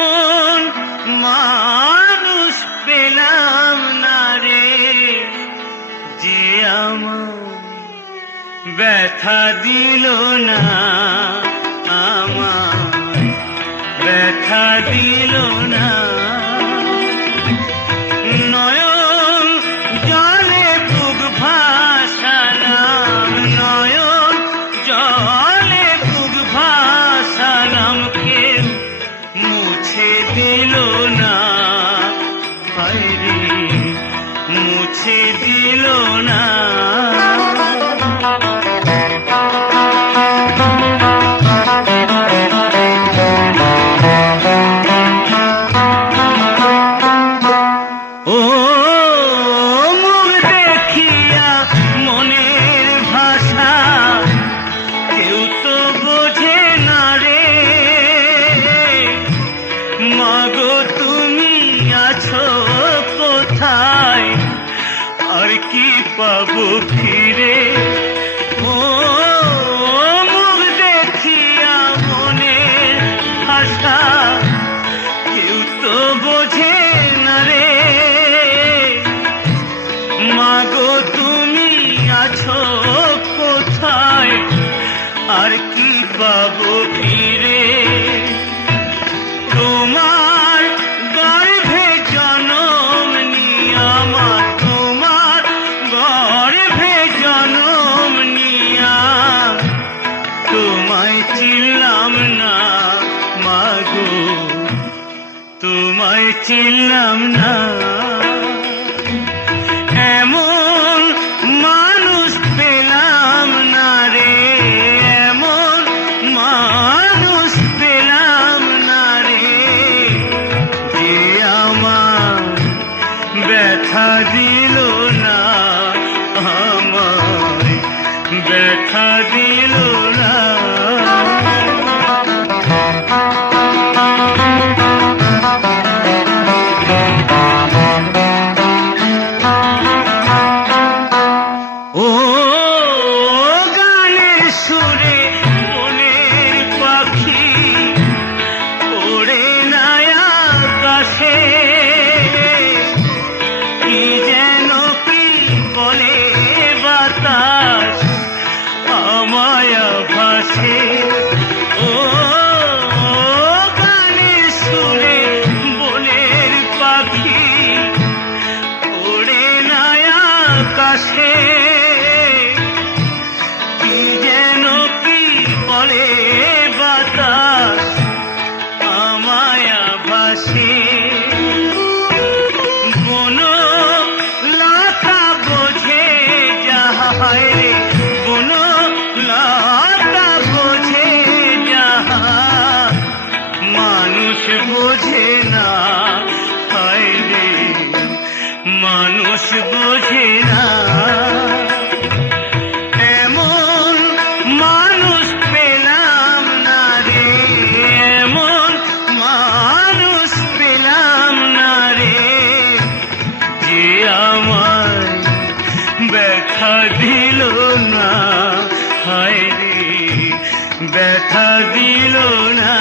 এমন মানুষ পেলাম না রে, যে আমার ব্যথা দিল না, আমার ব্যথা দিল না। নয়ন জলে বুক ভাসালাম, নয়ন জলে বুক ভাসালাম, কেউ মুছে দিল না, হায়রে মুছে দিল না। মাগো তুমি আছো কোথায়, আর কি পাবো ফিরে? ও মুখ দেখিয়া মনের ভাষা কেউ তো বোঝে না রে। মাগো তুমি আছো কোথায়, আর কি পাবো ফিরে? তোমার গর্ভে জনম নিয়া, আমার তোমার গর্ভে জনম নিয়া, তোমায় চিনলাম না মাগো, তোমায় চিনলাম না। এমন মানুষ পেলাম না রে, এমন মানুষ পেলাম না রে, যে আমার ব্যথা দিল না, আমার ব্যথা দিল না। ও গানের সুরে মনের পাখি ওড়ে না আকাশে, কি যেন কি বলে বাতাস আমায় ভাসে। ও গানের সুরে মনের পাখি ওড়ে না আকাশে, কি যেন কি বলে বাতাস আমায় ভাসে। বন লতা বোঝে যাহা রে, বন লতা বোঝে যাহা, মানুষ বোঝে না, হায়রে মানুষ বোঝে না। এমন মানুষ পেলাম না রে, এমন মানুষ পেলাম না রে, যে আমার ব্যথা দিল না, হায়রে ব্যথা দিল না।